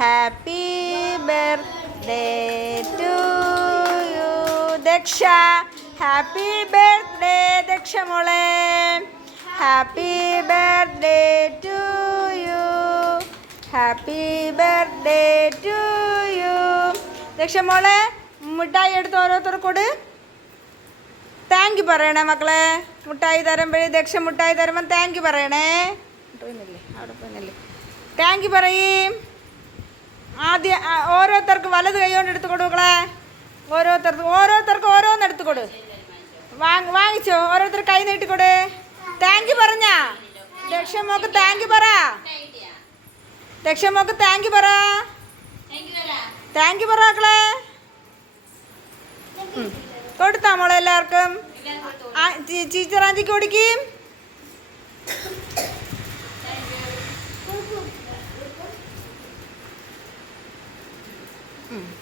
Happy birthday to you Daksha. Happy birthday Daksha മോളെ. Happy birthday to you. Happy birthday to you. Daksha മോളെ മിഠായി എടുത്ത് ഓരോരുത്തർക്ക് കൊടു. താങ്ക് യു പറയണേ മക്കളെ. മിഠായി തരുമ്പോഴേ ദക്ഷ മിഠായി തരുമ്പം താങ്ക് യു പറയണേ. അവിടെ പോയില്ലേ താങ്ക് യു പറയും. ആദ്യം ഓരോരുത്തർക്ക് വലത് കൈ കൊണ്ട് എടുത്ത് കൊടുക്കളെ. ഓരോരുത്തർക്ക് ഓരോന്ന് എടുത്ത് കൊടു. വാങ്ങിച്ചോ. ഓരോരുത്തർ കൈ നീട്ടിക്കൊട്. താങ്ക് യു പറഞ്ഞാ ദക്ഷമോക്ക് താങ്ക് യു പറ. ദക്ഷമോക്ക് താങ്ക് യു പറ. താങ്ക് യു പറ മക്കളെ. കൊടുത്താ മോളെ എല്ലാവർക്കും. ടീച്ചർ ആൻറ്റിക്ക് കൊടുക്കും.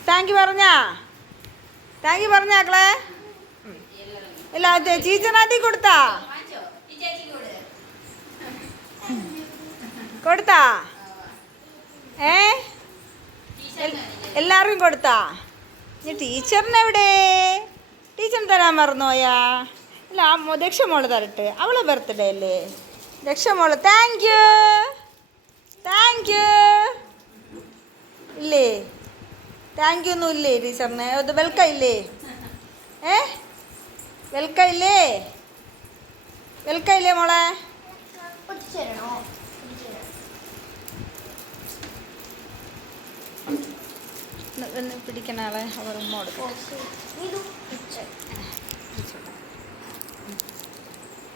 താങ്ക് യു പറഞ്ഞാ. താങ്ക് യു പറഞ്ഞാ മക്കളെ. ഇല്ല ടീച്ചർ ആൻറ്റി കൊടുത്താ. കൊടുത്താ എല്ലാവർക്കും കൊടുത്താ. ഇനി ടീച്ചറിനെവിടെ? ടീച്ചർ തരാൻ മറന്നുപോയാ? ഇല്ല ദക്ഷ മോള് തരട്ടെ. അവളെ ബർത്ത്ഡേ അല്ലേ ദക്ഷ മോള്. Thank you. താങ്ക് യു ഇല്ലേ? താങ്ക് യു ഒന്നും ഇല്ലേ ടീച്ചറിന്? അത് വെൽക്കം ഇല്ലേ? വെൽക്കം ഇല്ലേ? വെൽക്കം ഇല്ലേ മോളെ? പിടിക്കണ ആളെ അവർ ഉമ്മ കൊടുക്കും.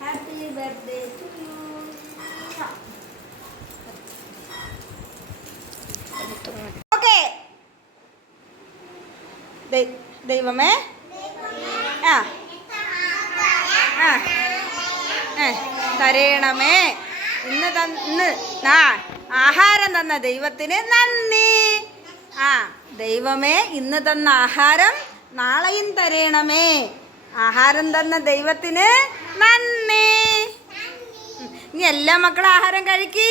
Happy birthday to you. Okay ദൈവമേ ആ ആ തരയണമേ. ഇന്ന് ആഹാരം തന്ന ദൈവത്തിന് നന്ദി. ദൈവമേ ഇന്ന് തന്ന ആഹാരം നാളെയും തരയണമേ. ആഹാരം തന്ന ദൈവത്തിന് നന്ദി. ഇനി എല്ലാ മക്കളും ആഹാരം കഴിക്ക്.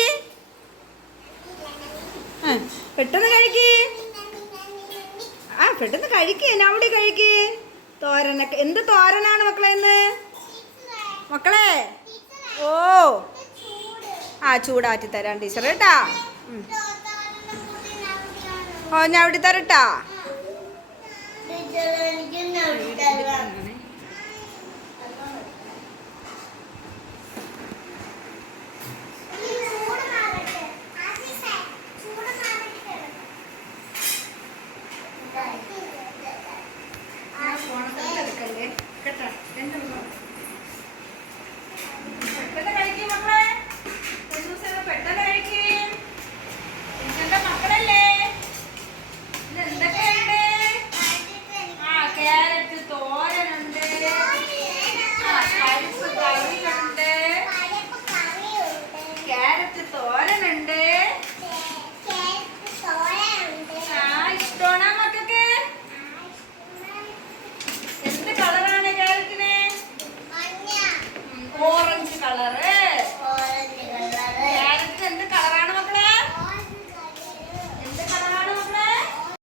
പെട്ടെന്ന് കഴിക്ക്. പെട്ടെന്ന് കഴിക്ക്. അവിടെ കഴിക്ക്. തോരനൊക്കെ എന്ത് തോരനാണ് മക്കളെ ഇന്ന്? മക്കളെ ചൂടാറ്റി തരാം ടീച്ചർ കേട്ടാ. ഞാൻ അവിടെ തരട്ടാ.